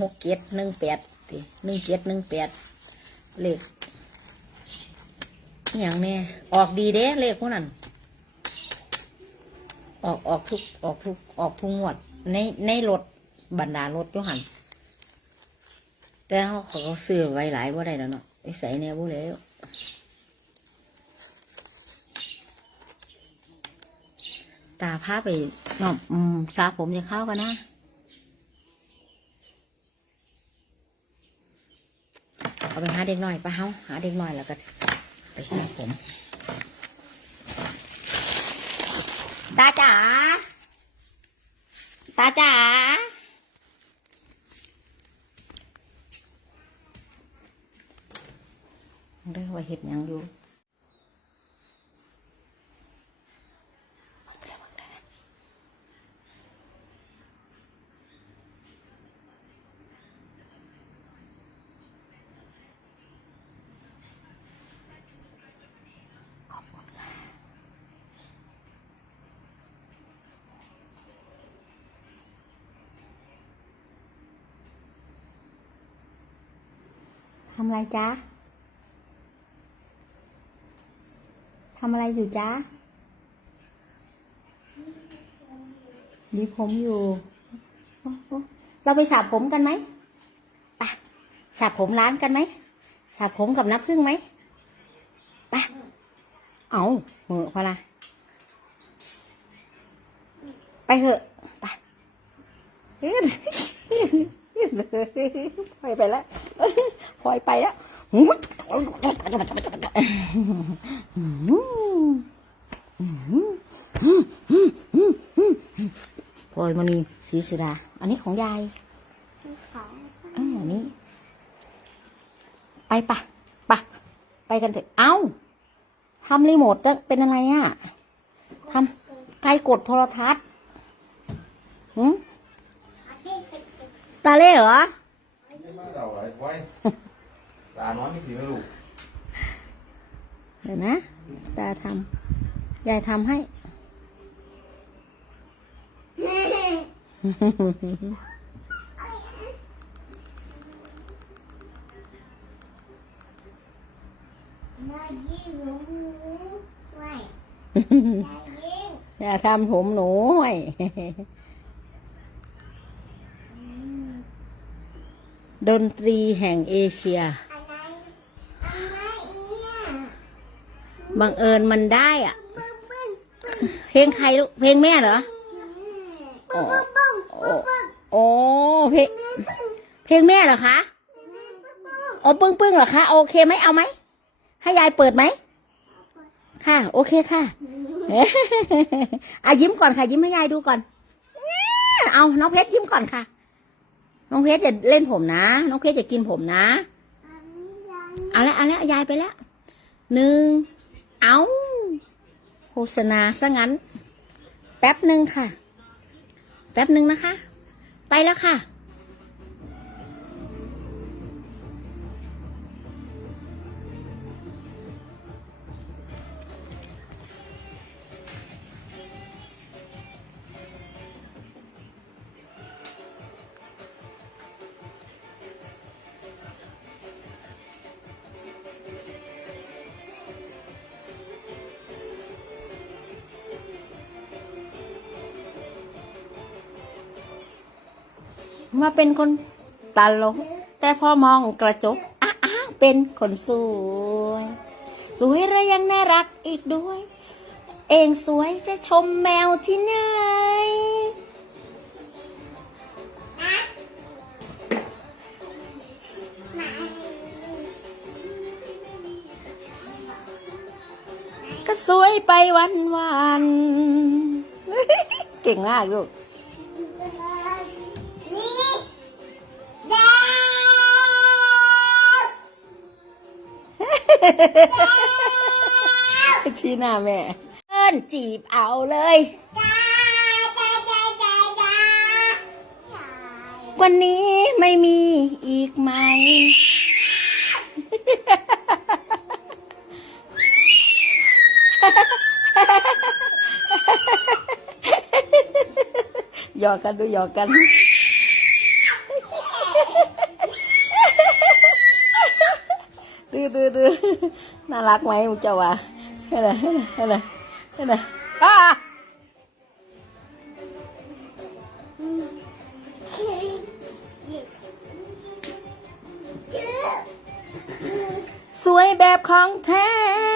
หกเจ็ดหนึ่งแปดติหนึ่งเจ็ดหนึ่งแปดเลขอย่างเนี้ออกดีเด้เลขพวกนั้นออกออกทุกออกทุกออกทุกงวด ในในรถบรรดารถยุหันแต่เขาเขาซื้อไว้หลายว่าได้แล้วเนาะไอ้ใส่แนวบ่แล้วตาพาไปนอมอืมสาผมจะเข้ากันนะ เอาไปหาเด็กหน่อยปะเฮาหาเด็กหน่อยแล้วก็ไปสาผมตาจ๋าตาจ๋าเรื่องว่าเห็ดยังอยู่ ทำอะไรจ๊ะทำอะไรอยู่จ๊ะดีผมอยู่ เราไปสระผมกันไหมไปสระผมร้านกันไหมสระผมกับน้ำผึ้งไหมไปเอาเหอะพอละไปเหอะไปเฮ้ยพลอยไปแล้ว พลอยไปแล้วพลอยมณีศรีสุดา อันนี้ของยายอันนี้ ไปปะปะไปกันเถอะ เอ้าทำรีโมทจะเป็นอะไรอะทำใครกดโทรทัศน์หืมตาเล่เหรอ ไอ้ไว้ตาน้อยไม่ถึงลูกเดี๋ยวนะ ตาทำยายทำให้มายิงหนูไว้มายิงอย่าทำผมหนูไว้ ดนตรีแห่งเอเชียอะไรอะไรเนี่ยบังเอิญมันได้อะปึ้งปึ้งเพลงใครลูก เพลงแม่เหรอปึ้งปึ้งปึ้งโอ้โอ้เพลง เพลงแม่เหรอคะโอ้ปึ้งปึ้งเหรอคะ โอเคไหมเอาไหม ให้ยายเปิดไหม ค่ะ โอเคค่ะอะยิ้มก่อนค่ะ ยิ้มให้ยายดูก่อน เอาน้องเพชรยิ้มก่อนค่ะ น้องเพชรอย่าเล่นผมนะ น้องเพชรอย่ากินผมนะ เอาละเอาละยายไปแล้วหนึ่งเอาโฆษณาซะงั้น แป๊บหนึ่งค่ะ แป๊บหนึ่งนะคะ ไปแล้วค่ะ มาเป็นคนตลก แต่พอมองกระจกอ้าวเป็นคนสวย สวยและยังน่ารักอีกด้วย เองสวยจะชมแมวที่ไหนก็สวยไปวันวัน เก่งมากลูก ชี้หน้าแม่เอิ้นจีบเอาเลยวันนี้ไม่มีอีกไหม หยอกกันดูหยอกกัน ดื้อดื้อน่ารักไหมมึงเจ้าวะเห็นไหมเห็นไหมเห็นไหมเห็นไหมอ่าชีวิตเจอสวยแบบของแท้เ